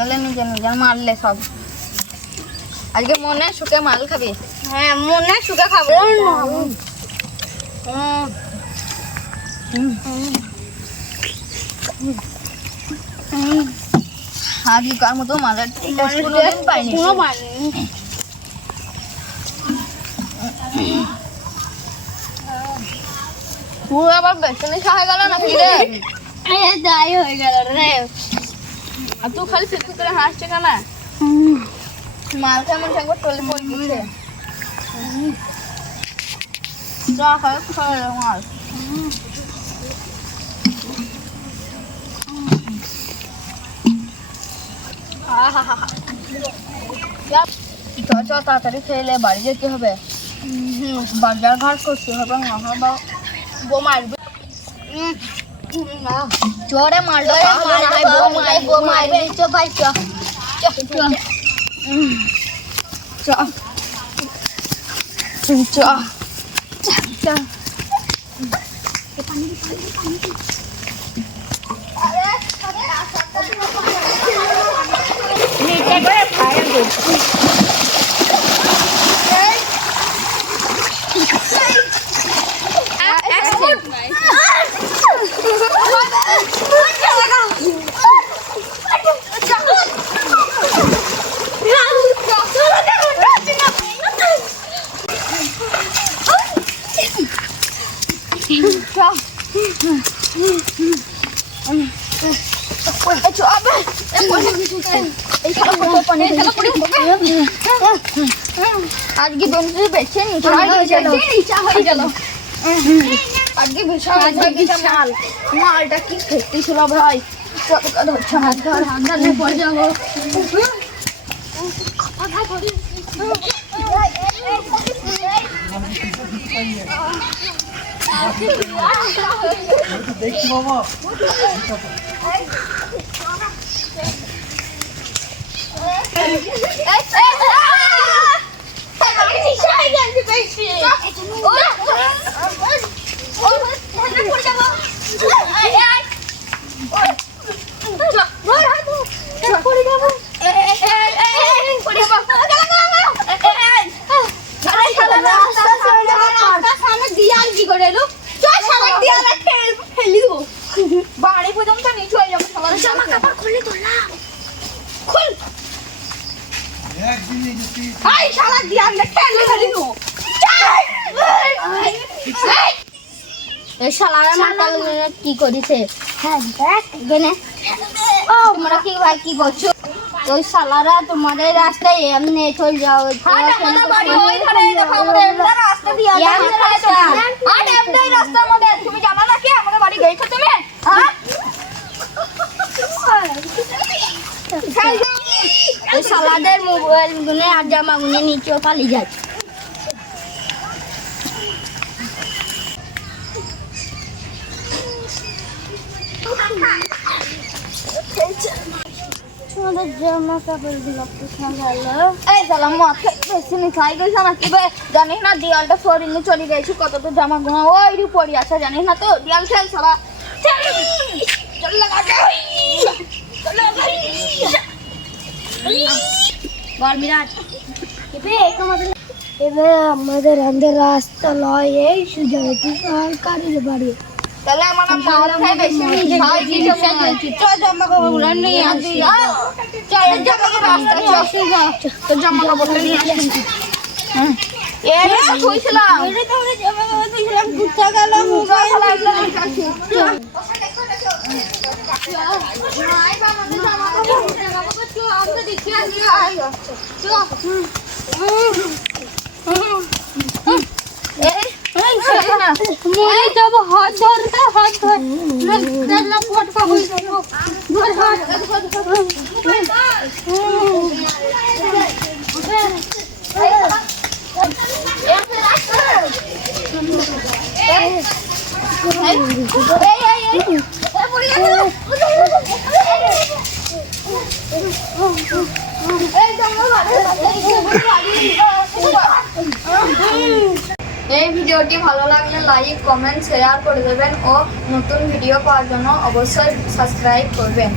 তাহলে নিজে নিজে মারলে সব। আজকে মনে সুখে মাল খাবি? হ্যাঁ মনে সুখে খাবো। আগেকার মতো মালের কোনোদিন পাইনি। তুই আবার বেশি নেশা হয়ে গেল নাকি রে? যাই হয়ে গেল রে। আর তুই খালি ফিরফির করে হাসছে কেন? মাল কেমন থাকবে টলে পড়ছে। যা খাই খাই মাল। তাড়াতাড়ি খেলে বাড়ি যেতে হবে। বাজার ঘাট করতে হবে। মারবে চোরে মারলো মারবে। চ ভাই চ চ চ চ আজকে বন্ধু বেছে হয়ে গেল। আজকে মালটা কি খেতে ছিল ভাই। ধরছে হাত ধর হাত পড়ে যাবো। দেখি বাবা বাড়ি পর্যন্ত নিচু হয়ে যাবো। সবার জামা কাপড় খুলে তোলা খুল। কি করিছে? তোমরা কি ভাই কি করছো? ওই শালারা তোমাদের রাস্তায় এমনি চল যাও। তুমি জানো না কি আমাদের বাড়ি গেছো তুমি? ওই শালাদের মোবাইল গুনে আর জামা গুনে নিচেও পালিয়ে যাচ্ছে। জামা কাপড় গুলো জানিস না দেয়ালটা সরিয়ে চলে গেছি। কত তো জামা গুলো ওই পড়ে আছে জানিস না তো। দেয়াল খেল সবা আমাদের আমাদের রাস্তা লয় এই সুযোগ সরকারের বাড়ি। তাহলে আমার বেশি জামা কাপড় নিয়ে আসি। জামা কাপড় নিয়ে আসি। মরে যাব হাত ধরতে হাত ধর দেখলাম ফটকা হয়ে গেল ধর হাত এই ভিডিওটি ভালো লাগলে লাইক কমেন্ট শেয়ার করে দেবেন ও নতুন ভিডিও পাওয়ার জন্য অবশ্যই সাবস্ক্রাইব করবেন।